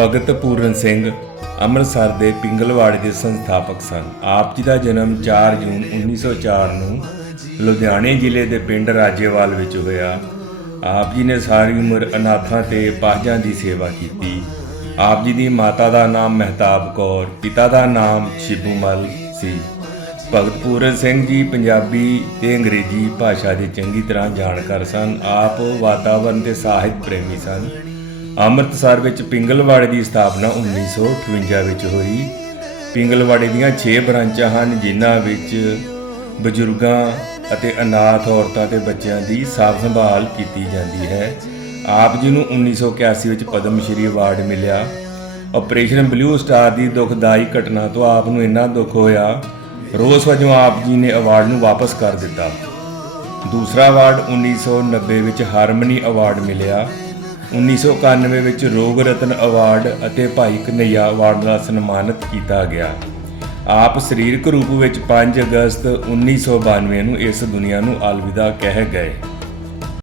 ਭਗਤ ਪੂਰਨ ਸਿੰਘ ਅੰਮ੍ਰਿਤਸਰ ਦੇ ਪਿੰਗਲਵਾੜੇ ਦੇ ਸੰਸਥਾਪਕ ਸਨ। ਆਪ ਜੀ ਦਾ ਜਨਮ 4 ਜੂਨ 1904 ਨੂੰ ਲੁਧਿਆਣੇ ਜ਼ਿਲ੍ਹੇ ਦੇ ਪਿੰਡ ਰਾਜੇਵਾਲ ਵਿੱਚ ਹੋਇਆ। ਆਪ ਜੀ ਨੇ ਸਾਰੀ ਉਮਰ ਅਨਾਥਾਂ ਤੇ ਪਾਜਾਂ ਦੀ ਸੇਵਾ ਕੀਤੀ। ਆਪ ਜੀ ਦੀ ਮਾਤਾ ਦਾ ਨਾਮ ਮਹਿਤਾਬ ਕੌਰ, ਪਿਤਾ ਦਾ ਨਾਮ ਸ਼ਿਬੂ ਸ਼ਿਬੂਮਲ ਸੀ। ਭਗਤ ਪੂਰਨ ਸਿੰਘ ਜੀ ਪੰਜਾਬੀ ਤੇ ਅੰਗਰੇਜ਼ੀ ਭਾਸ਼ਾ ਦੇ ਚੰਗੀ ਤਰ੍ਹਾਂ ਜਾਣਕਾਰ ਸਨ। ਆਪ ਵਾਤਾਵਰਣ ਤੇ ਸਾਹਿਤ ਪ੍ਰੇਮੀ ਸਨ। ਅੰਮ੍ਰਿਤਸਰ ਵਿੱਚ ਪਿੰਗਲਵਾੜੇ ਦੀ ਸਥਾਪਨਾ 1958 ਵਿੱਚ ਹੋਈ। ਪਿੰਗਲਵਾੜੇ ਦੀਆਂ 6 ਬ੍ਰਾਂਚਾਂ ਹਨ, ਜਿਨ੍ਹਾਂ ਵਿੱਚ ਬਜ਼ੁਰਗਾਂ ਅਤੇ ਅਨਾਥ ਔਰਤਾਂ ਤੇ ਬੱਚਿਆਂ ਦੀ ਸਾਂਭ ਸੰਭਾਲ ਕੀਤੀ ਜਾਂਦੀ ਹੈ। ਆਪ ਜੀ ਨੂੰ 1981 ਵਿੱਚ ਪਦਮ ਸ਼੍ਰੀ ਅਵਾਰਡ ਮਿਲਿਆ। ਆਪਰੇਸ਼ਨ ਬਲੂ ਸਟਾਰ ਦੀ ਦੁਖਦਾਈ ਘਟਨਾ ਤੋਂ ਆਪ ਨੂੰ ਇੰਨਾ ਦੁੱਖ ਹੋਇਆ, ਰੋਸ ਵਜੋਂ ਆਪ ਜੀ ਨੇ ਅਵਾਰਡ ਨੂੰ ਵਾਪਸ ਕਰ ਦਿੱਤਾ। ਦੂਸਰਾ ਅਵਾਰਡ 1990 ਵਿੱਚ ਹਾਰਮਨੀ ਅਵਾਰਡ ਮਿਲਿਆ। 1991 ਵਿੱਚ ਰੋਗ ਰਤਨ ਅਵਾਰਡ ਅਤੇ ਭਾਈ ਕਨਈਆ ਅਵਾਰਡ ਨਾਲ ਸਨਮਾਨਿਤ ਕੀਤਾ ਗਿਆ। ਆਪ ਸਰੀਰਕ ਰੂਪ ਵਿੱਚ 5 ਅਗਸਤ 1992 ਨੂੰ ਇਸ ਦੁਨੀਆ ਨੂੰ ਅਲਵਿਦਾ ਕਹਿ ਗਏ।